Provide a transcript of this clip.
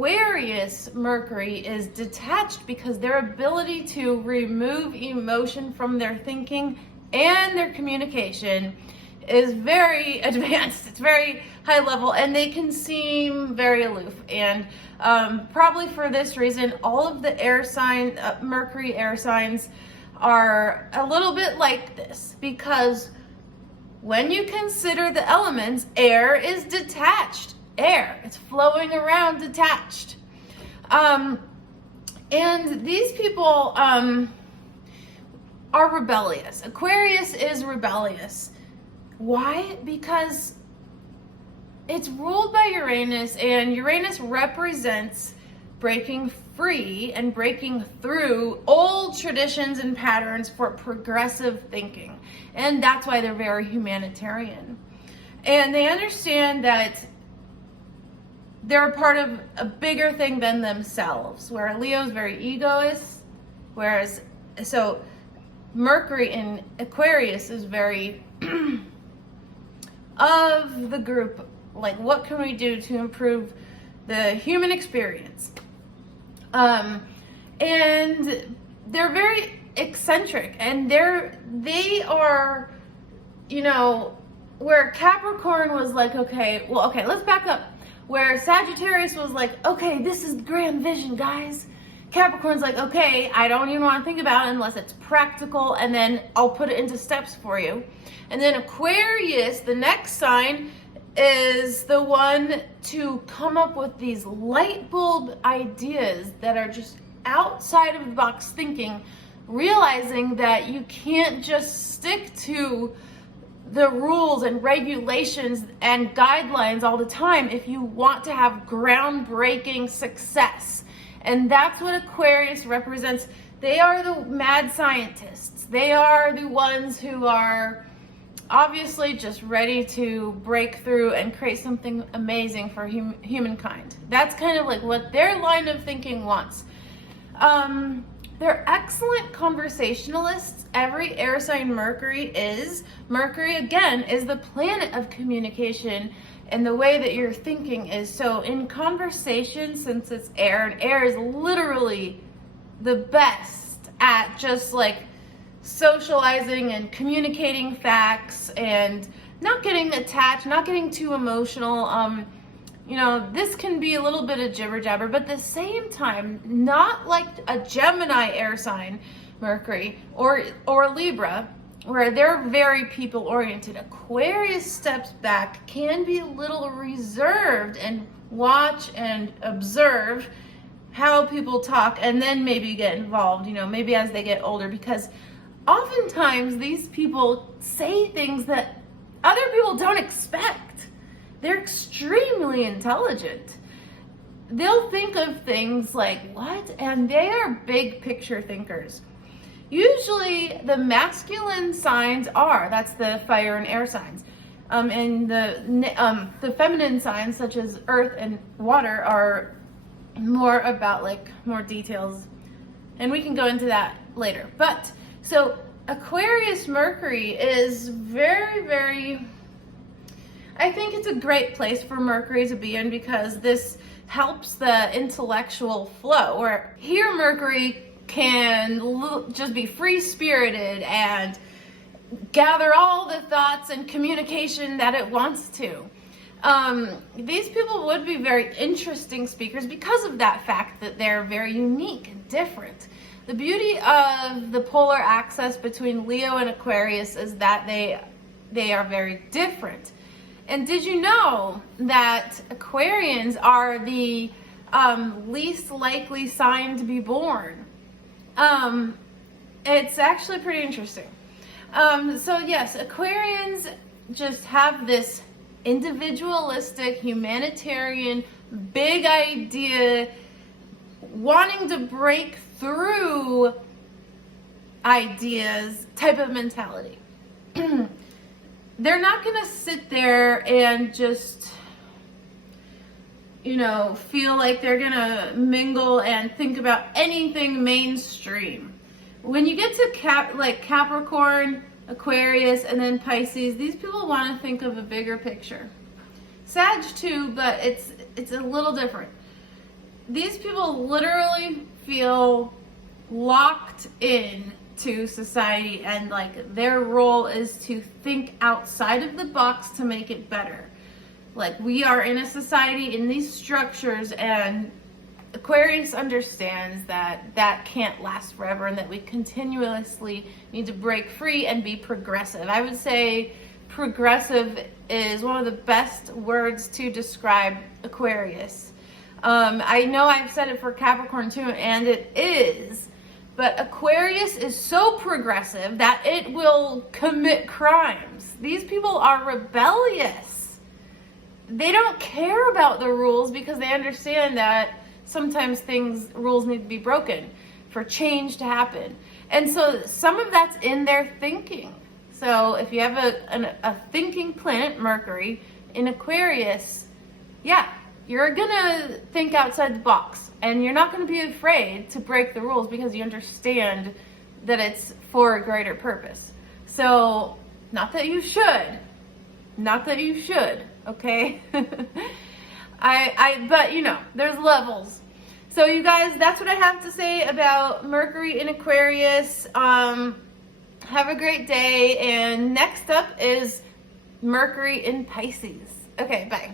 Aquarius Mercury is detached because their ability to remove emotion from their thinking and their communication is very advanced. It's very high level, and they can seem very aloof. And probably for this reason, all of the air sign, Mercury air signs are a little bit like this, because when you consider the elements, air is detached. Air, it's flowing around detached. And these people are rebellious. Aquarius is rebellious. Why? Because it's ruled by Uranus, and Uranus represents breaking free and breaking through old traditions and patterns for progressive thinking. And that's why they're very humanitarian. And they understand that they're a part of a bigger thing than themselves, where Leo's very egoist, whereas, so Mercury in Aquarius is very of the group, like what can we do to improve the human experience? And they're very eccentric, and they are, you know, where Capricorn was like, okay, let's back up. Where Sagittarius was like, okay, this is grand vision, guys. Capricorn's like, okay, I don't even want to think about it unless it's practical, and then I'll put it into steps for you. And then Aquarius, the next sign, is the one to come up with these light bulb ideas that are just outside of the box thinking, realizing that you can't just stick to the rules and regulations and guidelines all the time if you want to have groundbreaking success. And that's what Aquarius represents. They are the mad scientists. They are the ones who are obviously just ready to break through and create something amazing for humankind. That's kind of like what their line of thinking wants. They're excellent conversationalists. Every air sign Mercury is. Mercury, again, is the planet of communication and the way that your thinking is. So in conversation, since it's air, and air is literally the best at just like socializing and communicating facts and not getting attached, not getting too emotional. You know, this can be a little bit of jibber jabber, but at the same time, not like a Gemini air sign, Mercury, or Libra, where they're very people oriented. Aquarius steps back, can be a little reserved and watch and observe how people talk, and then maybe get involved, you know, maybe as they get older, because oftentimes these people say things that other people don't expect. They're extremely intelligent. They'll think of things like, what? And they are big picture thinkers. Usually the masculine signs that's the fire and air signs. And the feminine signs, such as earth and water, are more about like more details. And we can go into that later. But so Aquarius Mercury is very, very, I think it's a great place for Mercury to be in, because this helps the intellectual flow, where here Mercury can just be free-spirited and gather all the thoughts and communication that it wants to. These people would be very interesting speakers because of that fact that they're very unique and different. The beauty of the polar axis between Leo and Aquarius is that they are very different. And did you know that Aquarians are the least likely sign to be born? It's actually pretty interesting. So yes, Aquarians just have this individualistic, humanitarian, big idea, wanting to break through ideas type of mentality. They're not going to sit there and just, you know, feel like they're going to mingle and think about anything mainstream. When you get to Capricorn, Aquarius, and then Pisces, these people want to think of a bigger picture. Sag too, but it's a little different. these people literally feel locked in to society, and like their role is to think outside of the box to make it better. Like, we are in a society in these structures, and Aquarius understands that that can't last forever and that we continuously need to break free and be progressive. I would say progressive is one of the best words to describe Aquarius. I know I've said it for Capricorn too, and it is. But Aquarius is so progressive that it will commit crimes. These people are rebellious. They don't care about the rules because they understand that sometimes rules need to be broken for change to happen. And so some of that's in their thinking. So if you have a thinking planet, Mercury, in Aquarius, yeah, you're gonna think outside the box. And you're not going to be afraid to break the rules because you understand that it's for a greater purpose. So, not that you should, okay? But you know, there's levels. So you guys, that's what I have to say about Mercury in Aquarius. Have a great day. And next up is Mercury in Pisces. Okay, bye.